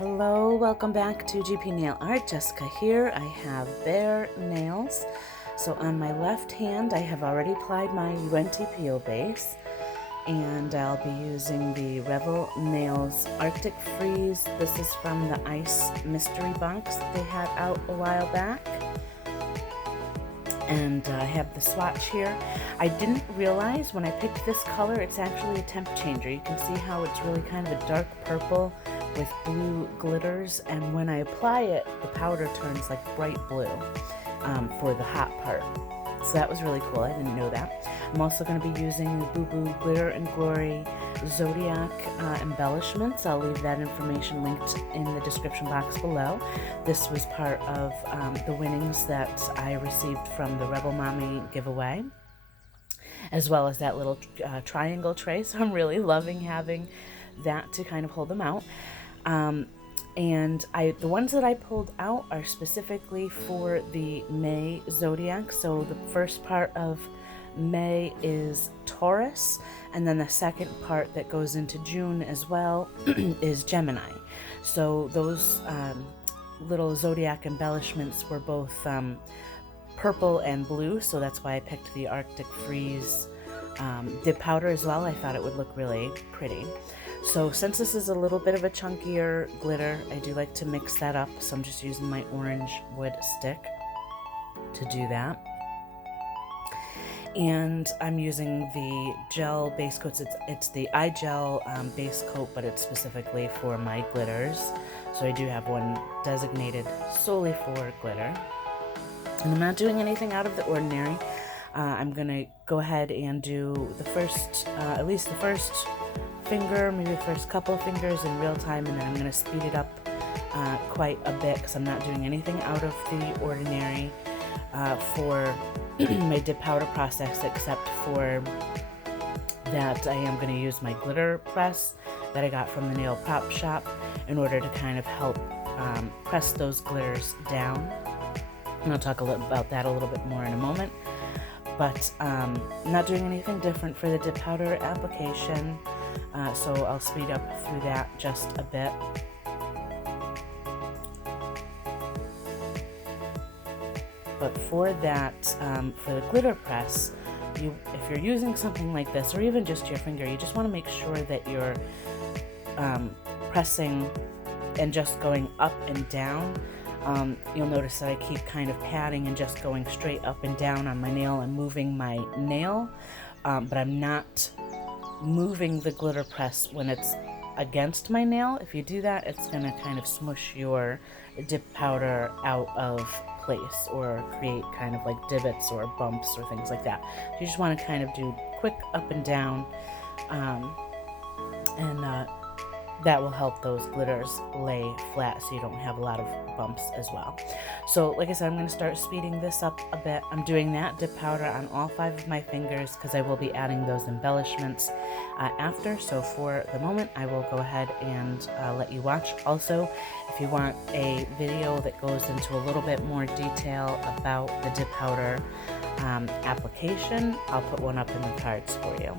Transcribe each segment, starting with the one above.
Hello, welcome back to GP Nail Art. Jessica here. I have bare nails. So on my left hand, I have already applied my UNT Peel Base, and I'll be using the Revel Nails Arctic Freeze. This is from the Ice Mystery Box that they had out a while back. And I have the swatch here. I didn't realize when I picked this color, it's actually a temp changer. You can see how it's really kind of a dark purple with blue glitters, and when I apply it, the powder turns like bright blue for the hot part. So that was really cool. I didn't know that. I'm also going to be using the Boo Boo Glitter and Glory Zodiac embellishments. I'll leave that information linked in the description box below. This was part of the winnings that I received from the Revel Mani giveaway, as well as that little triangle tray. So I'm really loving having that to kind of hold them out. And the ones that I pulled out are specifically for the May Zodiac. So the first part of May is Taurus, and then the second part that goes into June as well is Gemini. So those little zodiac embellishments were both purple and blue, so that's why I picked the Arctic Freeze dip powder as well. I thought it would look really pretty. So since this is a little bit of a chunkier glitter, I do like to mix that up, so I'm just using my orange wood stick to do that. And I'm using the gel base coats. It's the iGel base coat, but it's specifically for my glitters. So I do have one designated solely for glitter. And I'm not doing anything out of the ordinary. I'm gonna go ahead and do the first, at least the first finger, maybe the first couple of fingers in real time, and then I'm gonna speed it up quite a bit because I'm not doing anything out of the ordinary for my dip powder process, except for that I am going to use my glitter press that I got from the nail prop shop in order to kind of help press those glitters down. And I'll talk about that a little bit more in a moment. But I'm not doing anything different for the dip powder application, so I'll speed up through that just a bit. But for that, for the glitter press, if you're using something like this, or even just your finger, you just want to make sure that you're pressing and just going up and down. You'll notice that I keep kind of patting and just going straight up and down on my nail and moving my nail, but I'm not moving the glitter press when it's against my nail. If you do that, it's going to kind of smush your dip powder out of place or create kind of like divots or bumps or things like that. So you just want to kind of do quick up and down, and that will help those glitters lay flat so you don't have a lot of bumps as well. So like I said, I'm going to start speeding this up a bit. I'm doing that dip powder on all 5 of my fingers because I will be adding those embellishments after. So for the moment, I will go ahead and let you watch. Also, if you want a video that goes into a little bit more detail about the dip powder application, I'll put one up in the cards for you.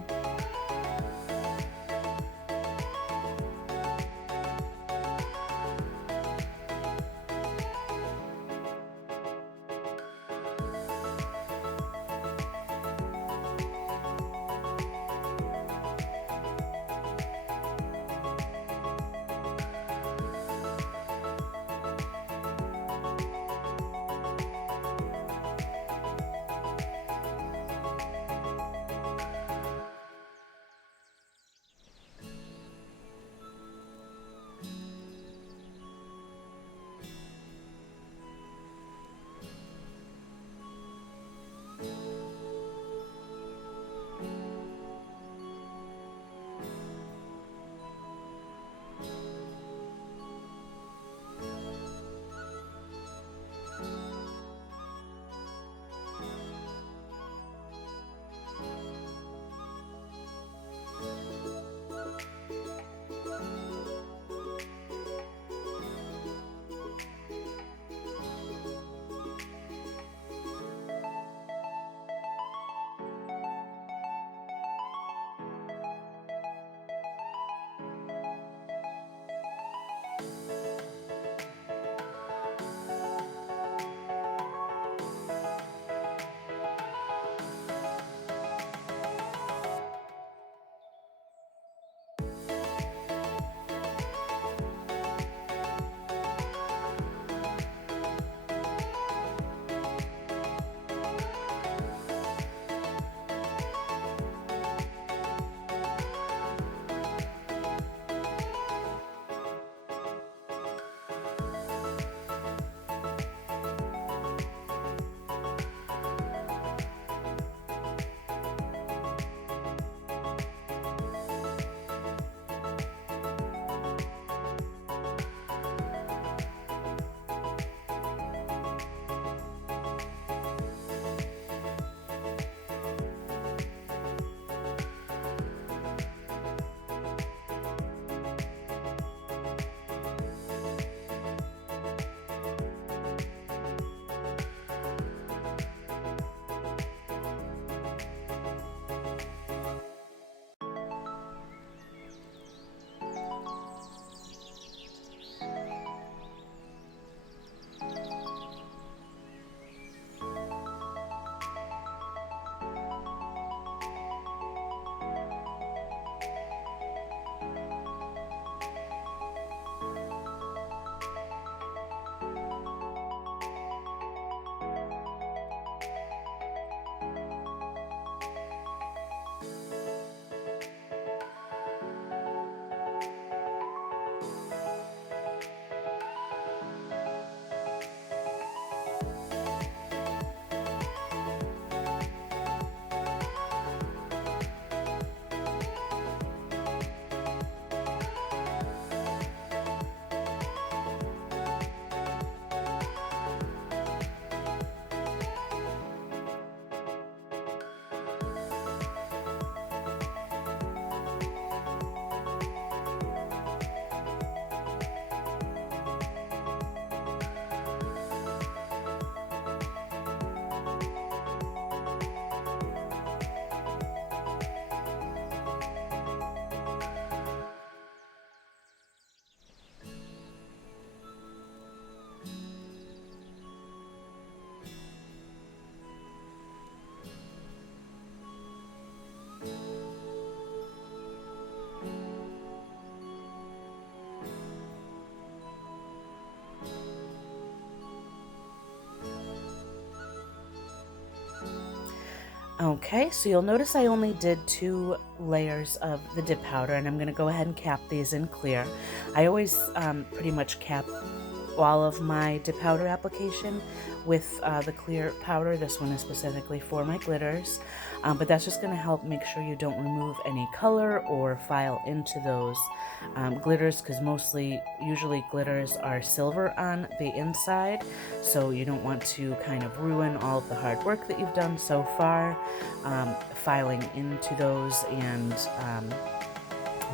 Okay, so you'll notice I only did 2 layers of the dip powder, and I'm going to go ahead and cap these in clear. I always pretty much cap all of my dip powder application with the clear powder. This one is specifically for my glitters, but that's just going to help make sure you don't remove any color or file into those glitters, because usually glitters are silver on the inside, so you don't want to kind of ruin all of the hard work that you've done so far filing into those and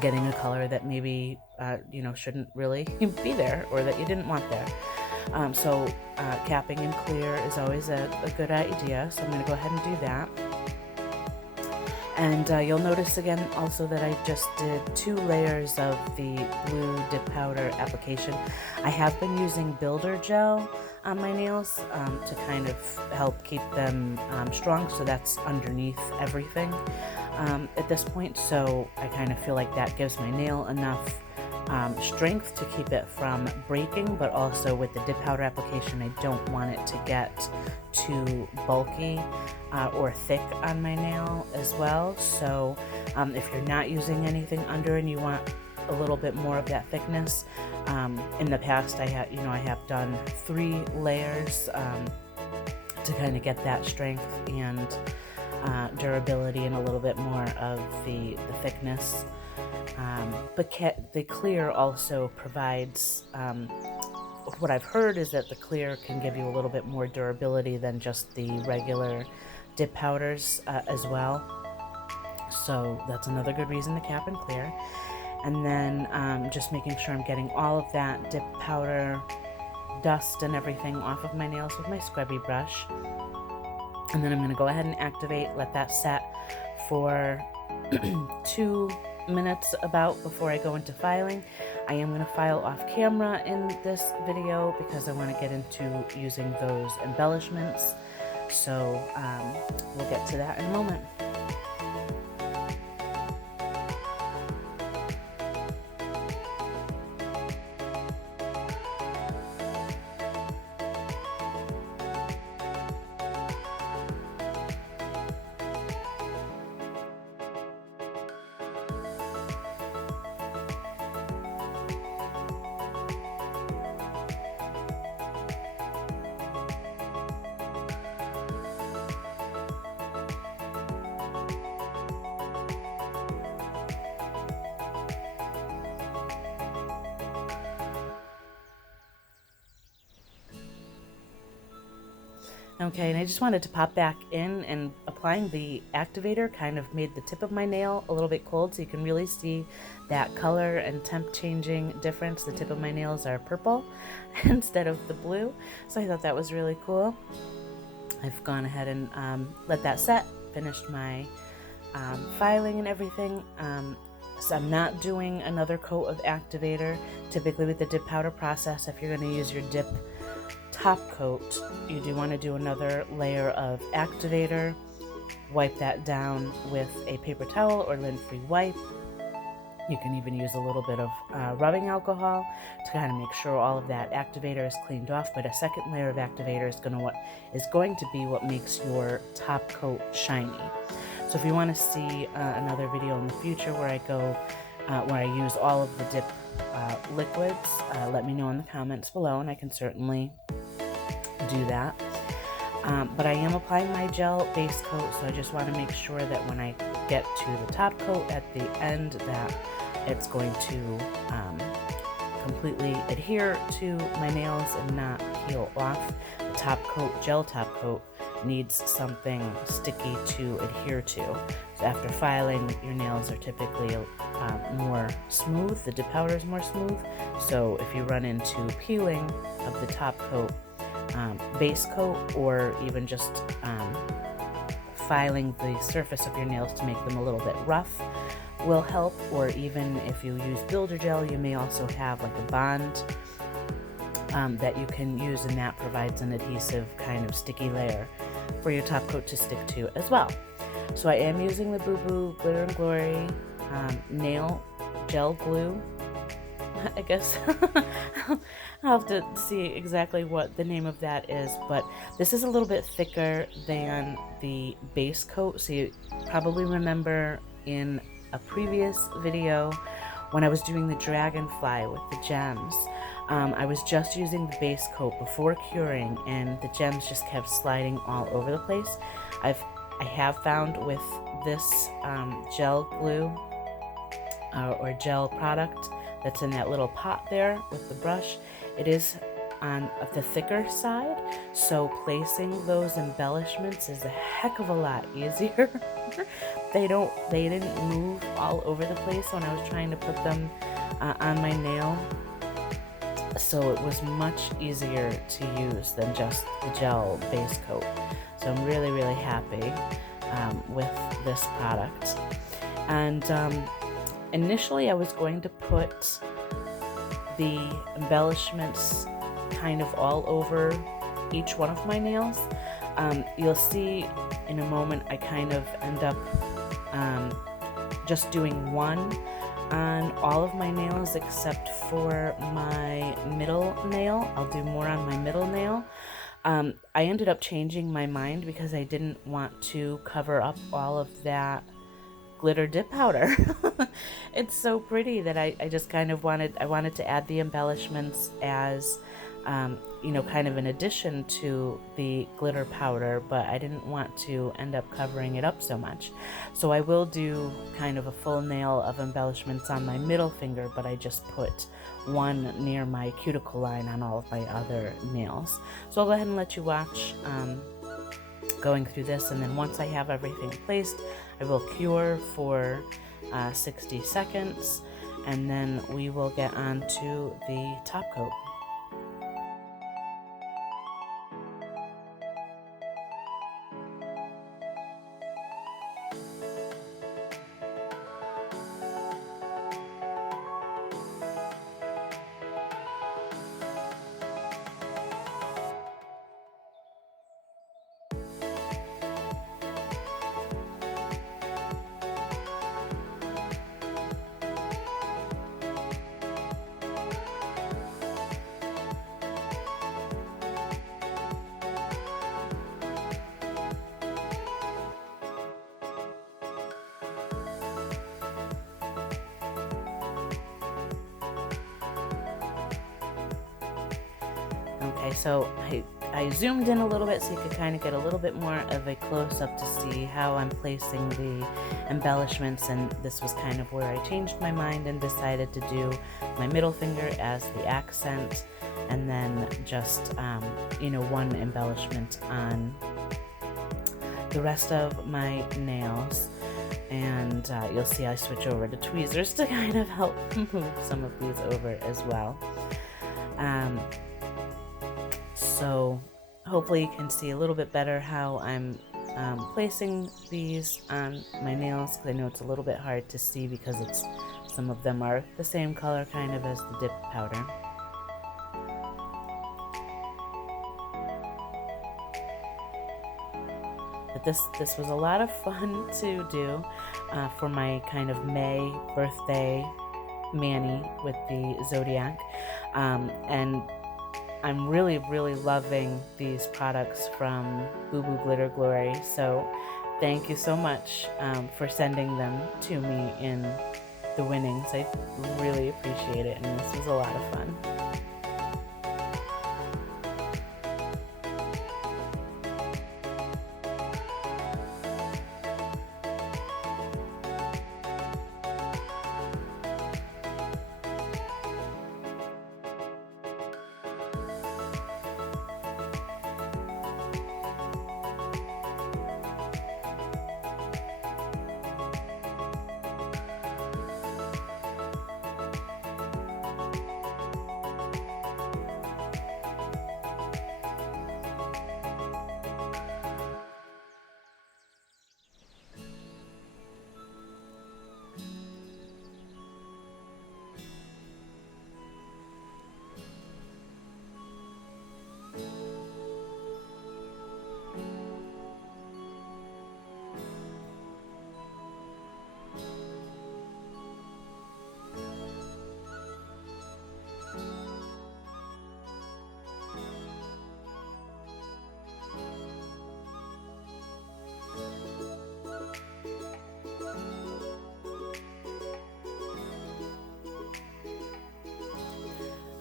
getting a color that maybe shouldn't really be there, or that you didn't want there. So capping in clear is always a good idea, so I'm going to go ahead and do that. And you'll notice again also that I just did 2 layers of the blue dip powder application. I have been using builder gel on my nails to kind of help keep them strong, so that's underneath everything at this point. So I kind of feel like that gives my nail enough strength to keep it from breaking, but also with the dip powder application, I don't want it to get too bulky or thick on my nail as well. So if you're not using anything under and you want a little bit more of that thickness, in the past I have done 3 layers to kind of get that strength and durability and a little bit more of the thickness. But the clear also provides, what I've heard is that the clear can give you a little bit more durability than just the regular dip powders as well. So that's another good reason to cap and clear. And then just making sure I'm getting all of that dip powder dust and everything off of my nails with my scrubby brush. And then I'm going to go ahead and activate, let that set for 2 minutes about before I go into filing. I am going to file off camera in this video because I want to get into using those embellishments. So we'll get to that in a moment. Okay, and I just wanted to pop back in, and applying the activator kind of made the tip of my nail a little bit cold, so you can really see that color and temp changing difference. The tip of my nails are purple instead of the blue, so I thought that was really cool. I've gone ahead and let that set, finished my filing and everything. So I'm not doing another coat of activator. Typically with the dip powder process, if you're going to use your dip top coat, you do want to do another layer of activator, wipe that down with a paper towel or lint-free wipe. You can even use a little bit of rubbing alcohol to kind of make sure all of that activator is cleaned off, but a second layer of activator is going to be what makes your top coat shiny. So if you want to see another video in the future where I use all of the dip liquids, let me know in the comments below and I can certainly do that. But I am applying my gel base coat, so I just want to make sure that when I get to the top coat at the end that it's going to completely adhere to my nails and not peel off. The top coat, gel top coat, needs something sticky to adhere to. So after filing, your nails are typically more smooth. The dip powder is more smooth. So if you run into peeling of the top coat, base coat, or even just filing the surface of your nails to make them a little bit rough will help. Or even if you use builder gel, you may also have like a bond that you can use, and that provides an adhesive kind of sticky layer for your top coat to stick to as well. So I am using the Boo Boo Glitter and Glory nail gel glue. I guess I'll have to see exactly what the name of that is, but this is a little bit thicker than the base coat. So you probably remember in a previous video when I was doing the dragonfly with the gems, I was just using the base coat before curing, and the gems just kept sliding all over the place. I have found with this gel glue or gel product that's in that little pot there with the brush, it is on the thicker side, so placing those embellishments is a heck of a lot easier. They didn't move all over the place when I was trying to put them on my nail, so it was much easier to use than just the gel base coat. So I'm really, really happy with this product. And initially I was going to put the embellishments kind of all over each one of my nails. You'll see in a moment I kind of end up just doing one on all of my nails except for my middle nail. I'll do more on my middle nail. I ended up changing my mind because I didn't want to cover up all of that glitter dip powder. It's so pretty that I just kind of wanted to add the embellishments as you know, kind of an addition to the glitter powder, but I didn't want to end up covering it up so much. So I will do kind of a full nail of embellishments on my middle finger, but I just put one near my cuticle line on all of my other nails. So I'll go ahead and let you watch going through this, and then once I have everything placed, I will cure for 60 seconds, and then we will get on to the top coat. Okay, so I zoomed in a little bit so you could kind of get a little bit more of a close-up to see how I'm placing the embellishments, and this was kind of where I changed my mind and decided to do my middle finger as the accent, and then just you know, one embellishment on the rest of my nails. And you'll see I switch over to tweezers to kind of help move some of these over as well. So hopefully you can see a little bit better how I'm placing these on my nails, because I know it's a little bit hard to see because some of them are the same color kind of as the dip powder. But this was a lot of fun to do for my kind of May birthday mani with the Zodiac, and I'm really, really loving these products from Boo Boo Glitter Glory. So thank you so much for sending them to me in the winnings. I really appreciate it, and this was a lot of fun.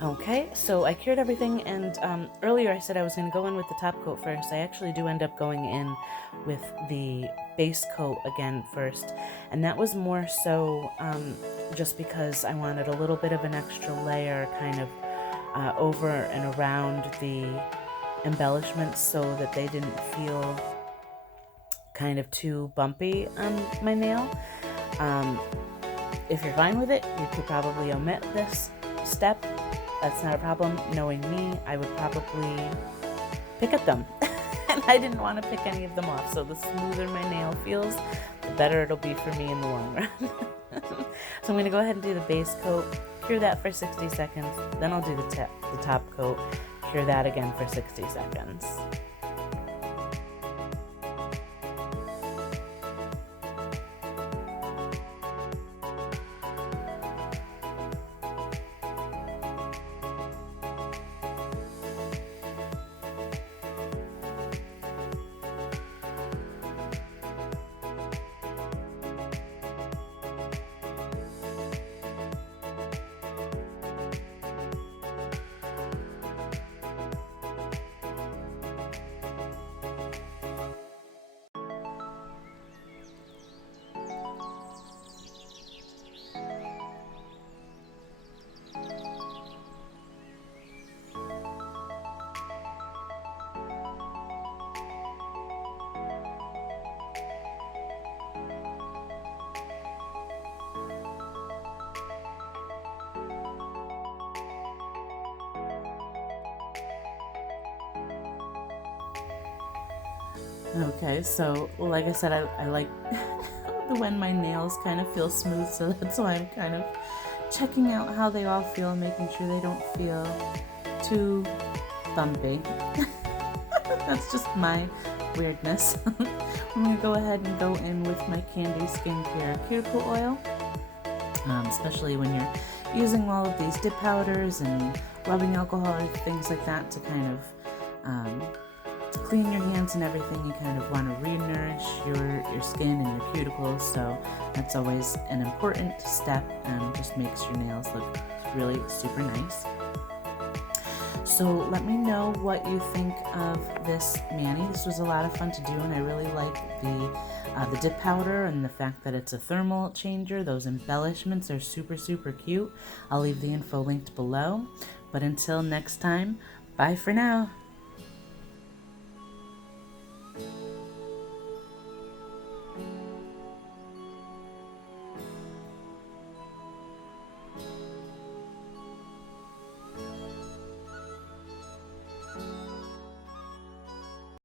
Okay, so I cured everything, and earlier I said I was going to go in with the top coat first. I actually do end up going in with the base coat again first, and that was more so just because I wanted a little bit of an extra layer kind of over and around the embellishments so that they didn't feel kind of too bumpy on my nail. If you're fine with it, you could probably omit this step. That's not a problem. Knowing me, I would probably pick at them. And I didn't want to pick any of them off, so the smoother my nail feels, the better it'll be for me in the long run. So I'm going to go ahead and do the base coat, cure that for 60 seconds, then I'll do the top coat, cure that again for 60 seconds. Okay, so like I said, I like when my nails kind of feel smooth, so that's why I'm kind of checking out how they all feel, making sure they don't feel too bumpy. That's just my weirdness. I'm going to go ahead and go in with my Candi Skin Care cuticle oil, especially when you're using all of these dip powders and rubbing alcohol or things like that to kind of clean your hands and everything. You kind of want to re-nourish your skin and your cuticles, so that's always an important step and just makes your nails look really super nice. So let me know what you think of this mani. This was a lot of fun to do, and I really like the dip powder and the fact that it's a thermal changer. Those embellishments are super, super cute. I'll leave the info linked below. But until next time, bye for now.